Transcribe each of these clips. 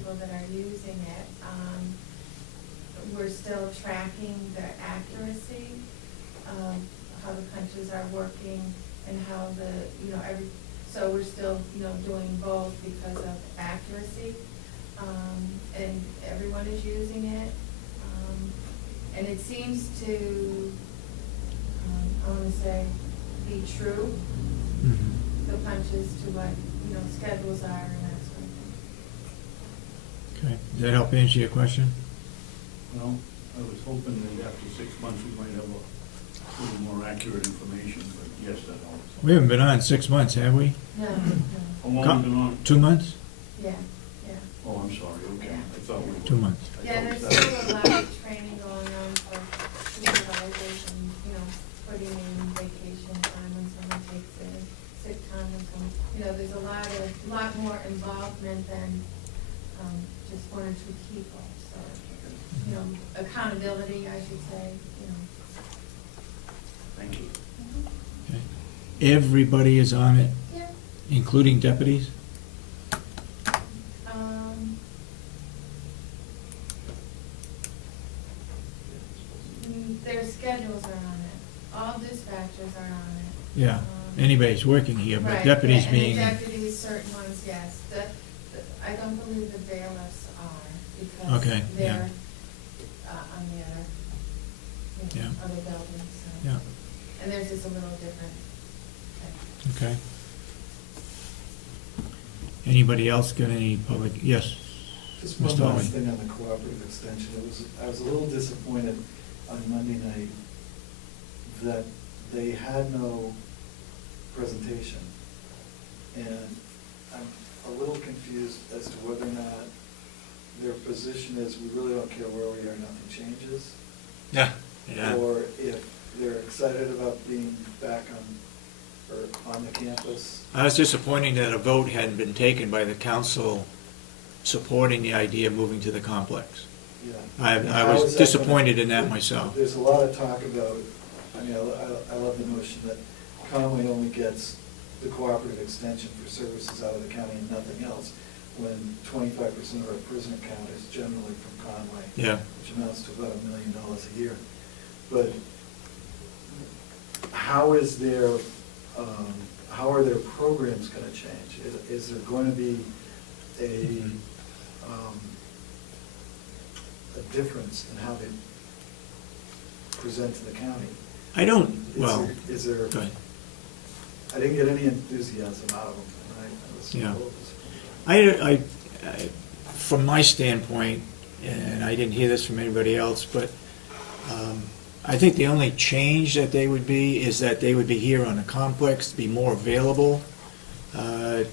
people that are using it. We're still tracking the accuracy of how the punches are working and how so we're still, doing both because of accuracy. And everyone is using it. And it seems to, I want to say, be true, the punches to what, schedules are and that sort of thing. Okay, does that help answer your question? Well, I was hoping that after 6 months we might have a little more accurate information, but yes, that helps. We haven't been on 6 months, have we? No. How long have you been on? 2 months? Yeah. Oh, I'm sorry, okay. I thought we were. 2 months. I Yeah, thought there's that- still a lot of training going on for supervisors and, putting in vacation time when someone takes it, sick time when someone, there's a lot more involvement than, just one or two people, so, accountability, I should say, Thank you. Okay. Everybody is on it, Yeah. including deputies? Their schedules are on it. All dispatchers are on it. Yeah, anybody's working here, but Right, deputies yeah, being, and the deputies, certain ones, yes. I don't believe the bailiffs are, because Okay, yeah. they're on the other, Yeah. other buildings, so. yeah, And theirs is a little different. okay. Anybody else got any public, yes? Just one Mr. last Hawley. thing on the cooperative extension. I was a little disappointed on Monday night that they had no presentation. And I'm a little confused as to whether or not their position is, we really don't care where we are, nothing changes. Yeah. Or if they're excited about being back on the campus. I was disappointed that a vote hadn't been taken by the council supporting the idea of moving to the complex. Yeah. I How was is that disappointed in gonna- that myself. There's a lot of talk about, I love the notion that Conway only gets the cooperative extension for services out of the county and nothing else, when 25% of our prisoner count is generally from Conway. Yeah. Which amounts to about $1 million a year. But how is how are their programs gonna change? Is there going to be a difference in how they present to the county? I don't, well, Is there, go ahead. I didn't get any enthusiasm out of them, and I was a Yeah. little disappointed. From my standpoint, and I didn't hear this from anybody else, but I think the only change that they would be is that they would be here on a complex, be more available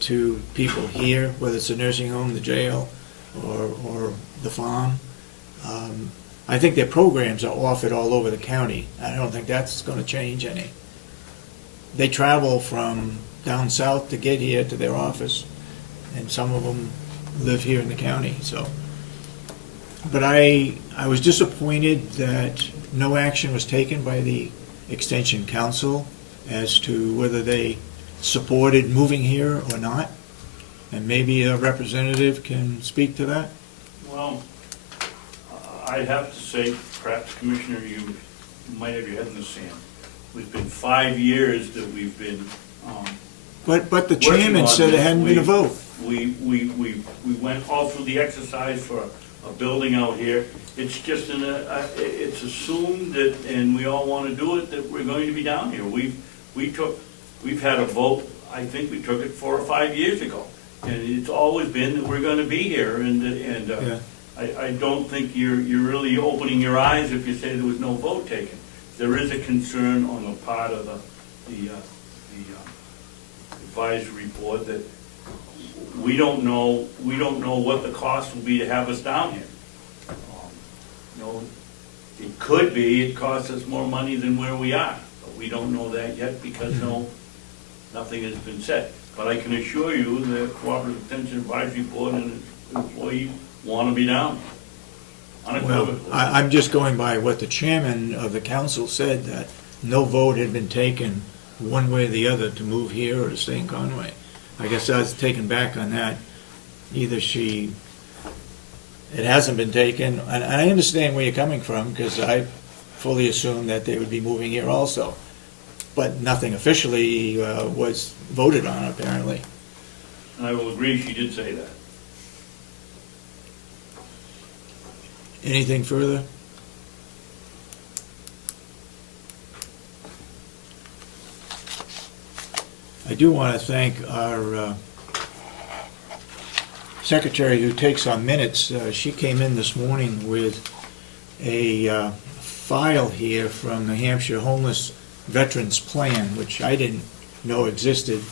to people here, whether it's a nursing home, the jail, or the farm. I think their programs are offered all over the county. I don't think that's going to change any. They travel from down south to get here to their office, and some of them live here in the county, so. But I was disappointed that no action was taken by the Extension Council as to whether they supported moving here or not. And maybe a representative can speak to that? Well, I'd have to say, perhaps, Commissioner, you might have your head in the sand. It's been 5 years that we've been But the working chairman on said there this. hadn't been a vote. We went all through the exercise for a building out here. It's just it's assumed that, and we all want to do it, that we're going to be down here. We've had a vote, I think we took it 4 or 5 years ago. And it's always been that we're going to be here, and Yeah. I don't think you're really opening your eyes if you say there was no vote taken. There is a concern on the part of the advisory board that we don't know what the cost will be to have us down here. It could be it costs us more money than where we are, but we don't know that yet because nothing has been said. But I can assure you the Cooperative Extension Advisory Board and its employees want to be down here. Well, Unequivocally. I'm just going by what the chairman of the council said, that no vote had been taken one way or the other to move here or to stay in Conway. I guess I was taken back on that. Either she It hasn't been taken, and I understand where you're coming from, because I fully assumed that they would be moving here also. But nothing officially was voted on, apparently. And I will agree, she did say that. Anything further? I do want to thank our secretary who takes our minutes. She came in this morning with a file here from the Hampshire Homeless Veterans Plan, which I didn't know existed.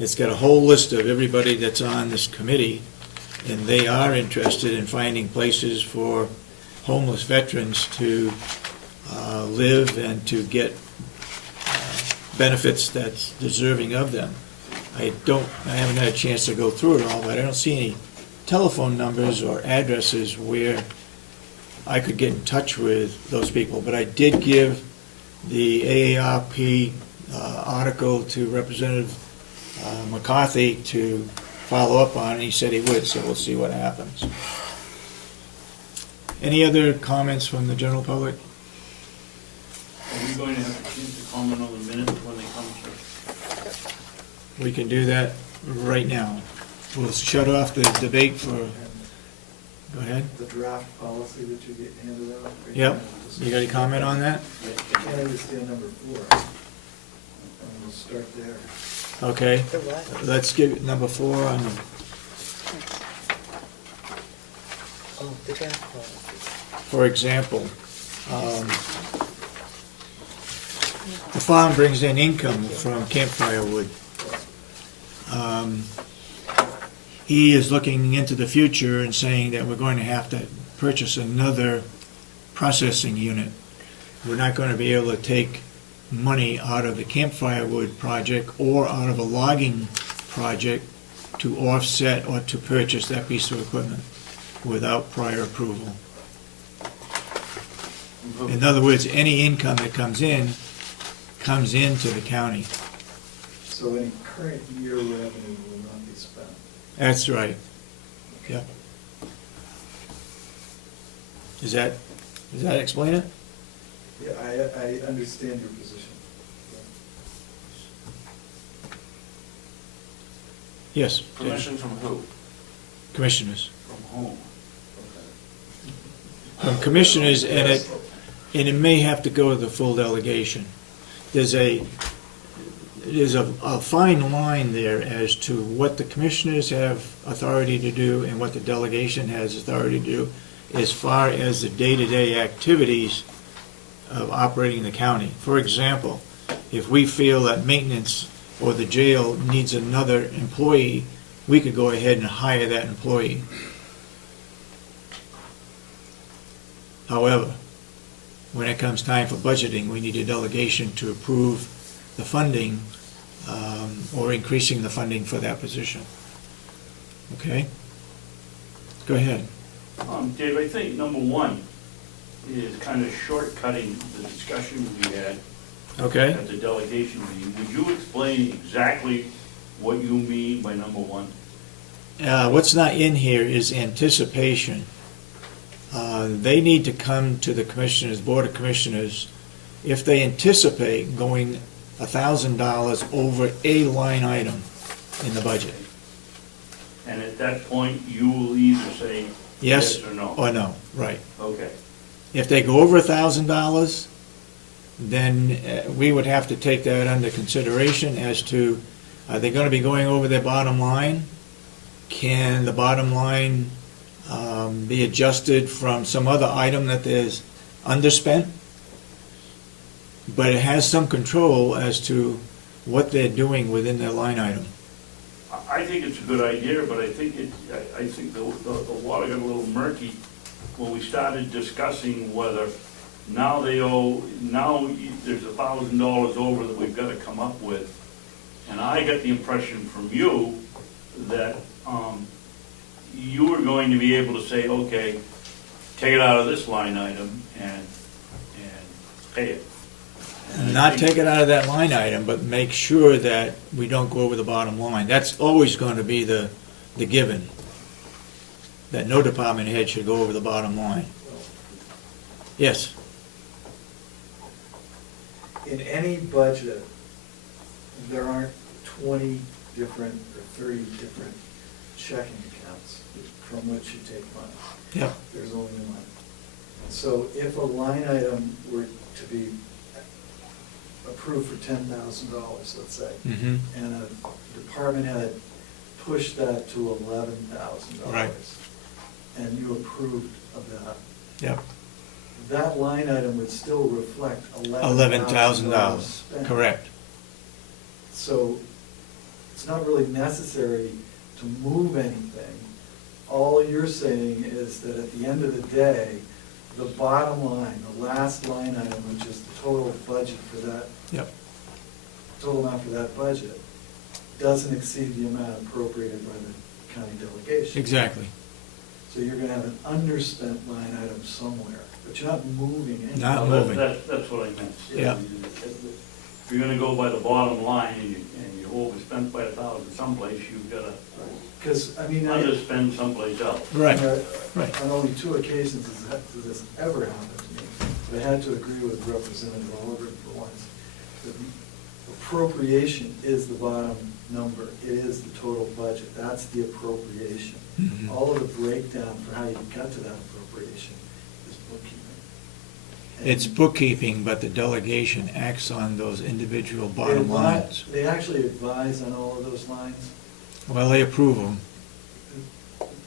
It's got a whole list of everybody that's on this committee, and they are interested in finding places for homeless veterans to live and to get benefits that's deserving of them. I haven't had a chance to go through it all, but I don't see any telephone numbers or addresses where I could get in touch with those people. But I did give the AARP article to Representative McCarthy to follow up on, and he said he would, so we'll see what happens. Any other comments from the general public? Are we going to have a chance to comment on the minutes when they come, sir? We can do that right now. We'll shut off the debate for, go ahead. The draft policy that you get handed out. right Yep. now, You got a comment on that? I can't understand number 4. And we'll start there. Okay. The what? Let's give number 4 on, Oh, the draft policy. for example, the farm brings in income from campfire wood. He is looking into the future and saying that we're going to have to purchase another processing unit. We're not going to be able to take money out of the campfire wood project or out of a logging project to offset or to purchase that piece of equipment without prior approval. In other words, any income that comes into the county. So any current year revenue will not be spent. That's right. Yep. Does that explain it? Yeah, I understand your position. Yes. Permission from who? Commissioners. From whom? From commissioners, and it may have to go to the full delegation. There's a fine line there as to what the commissioners have authority to do and what the delegation has authority to do as far as the day-to-day activities of operating the county. For example, if we feel that maintenance or the jail needs another employee, we could go ahead and hire that employee. However, when it comes time for budgeting, we need a delegation to approve the funding or increasing the funding for that position. Okay? Go ahead. Dave, I think number 1 is kind of shortcutting the discussion we had Okay? at the delegation meeting. Would you explain exactly what you mean by number 1? What's not in here is anticipation. They need to come to the commissioners, Board of Commissioners, if they anticipate going $1,000 over a line item in the budget. And at that point, you will either say Yes yes or no? or no, right. Okay. If they go over $1,000, then we would have to take that under consideration as to, are they going to be going over their bottom line? Can the bottom line be adjusted from some other item that is underspent? But it has some control as to what they're doing within their line item. I think it's a good idea, but I think the water got a little murky when we started discussing whether now there's $1,000 over that we've got to come up with. And I got the impression from you that you were going to be able to say, okay, take it out of this line item and pay it. And I Not think- take it out of that line item, but make sure that we don't go over the bottom line. That's always going to be the given. that no department head should go over the bottom line. Yes, In any budget, there aren't 20 different or 30 different checking accounts from which you take money. yep, There's only one. So if a line item were to be approved for $10,000, let's say, mm-hmm, and a department head pushed that to $11,000. Right. And you approved of that, yep, that line item would still reflect $11,000, spent. correct. So it's not really necessary to move anything. All you're saying is that at the end of the day, the bottom line, the last line item, which is the total budget for that, Yep, total amount for that budget, doesn't exceed the amount appropriated by the county delegation. exactly. So you're gonna have an underspent line item somewhere, but you're not moving anything. Not Well, moving. That's what I meant. Yeah. If you're gonna go by the bottom line and you overspent by 1,000 someplace, you've gotta Because, I mean, underspend someplace else. Right, on right. on only 2 occasions has this ever happened to me, but I had to agree with Representative Oliver for once. The appropriation is the bottom number, it is the total budget, that's the appropriation. Mhm. All of the breakdown for how you got to that appropriation is bookkeeping. And It's bookkeeping, but the delegation acts on those individual they bottom advi- lines. They actually advise on all of those lines. Well, they approve them,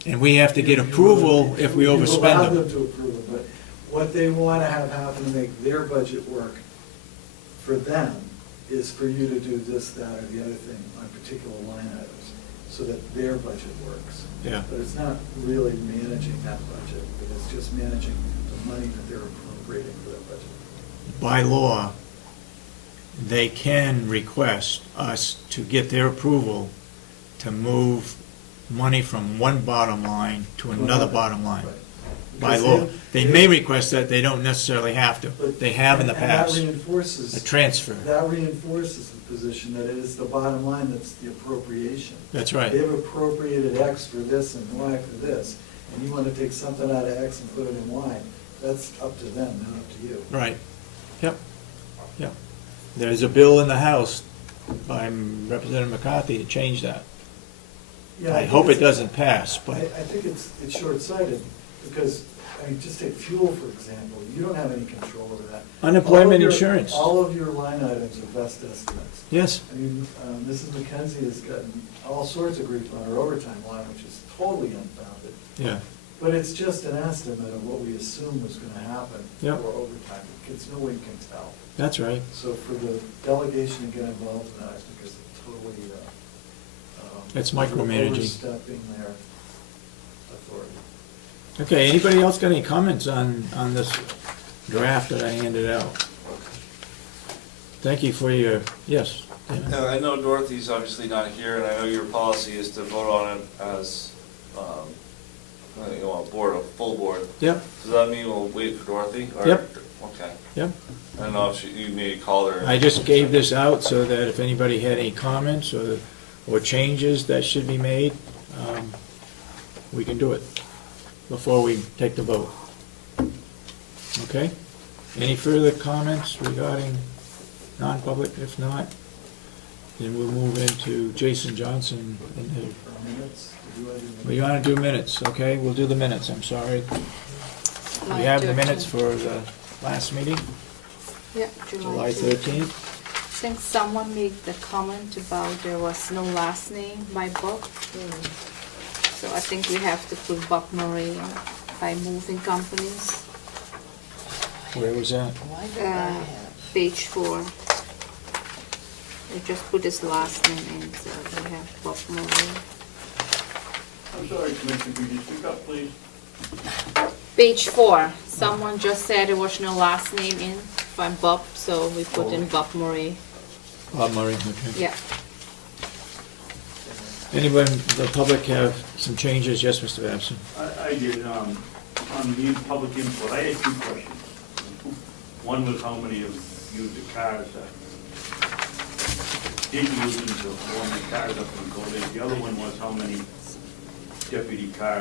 and we have to get You- approval if we you overspend allow them. them to approve it, but what they want to have happen to make their budget work for them is for you to do this, that, or the other thing on particular line items, so that their budget works. Yeah. But it's not really managing that budget, it's just managing the money that they're appropriating for that budget. By law, they can request us to get their approval to move money from one bottom line to another bottom line. Right. By Because law. They may request that, they don't necessarily have to. but- They have in the and that past. reinforces. A transfer. That reinforces the position that it is the bottom line that's the appropriation. That's right. They've appropriated X for this and Y for this, and you want to take something out of X and put it in Y, that's up to them, not up to you. Right. Yep, yep. There's a bill in the House by Representative McCarthy to change that. Yeah, I think hope it it's- doesn't pass, but, I think it's short-sighted, because, I mean, just take fuel, for example, you don't have any control over that. Unemployment All of your- insurance. All of your line items are best estimates. yes, I mean, Mrs. McKenzie has gotten all sorts of grief on her overtime line, which is totally unfounded. yeah, But it's just an estimate of what we assume was gonna happen for Yep. overtime, because no one can tell. that's right. So for the delegation to get involved in that, I think is totally, It's micromanaging. overstepping their authority. Okay, anybody else got any comments on this draft that I handed out? Thank you for your, yes. David? I know Dorothy's obviously not here, and I know your policy is to vote on it as, a full board. Yep, Does that mean we'll wait for Dorothy? or- Yep. Okay. yep. I don't know if you maybe called her. I just gave this out so that if anybody had any comments or changes that should be made, we can do it before we take the vote. Okay? Any further comments regarding non-public? If not, then we'll move into Jason Johnson. Minutes, do you want to do We want to do minutes, okay? We'll do the minutes, I'm sorry. We have the minutes for the last meeting, Yeah, July 13th. I think someone made the comment about there was no last name by Bob. So I think we have to put Bob Murray by moving companies. Where was that? Why did I have? Page 4. We just put his last name in, so we have Bob Murray. I'm sorry, Commissioner, could you speak up, please? Page 4, someone just said there was no last name in by Bob, so we put in Bob Murray. Bob Murray, okay. Yeah. Anyone, the public have some changes? Yes, Mr. Babson? I did, on the public input, I had 2 questions. One was how many of you used the cars that did use them to warm the cars up and go there. The other one was how many deputy cars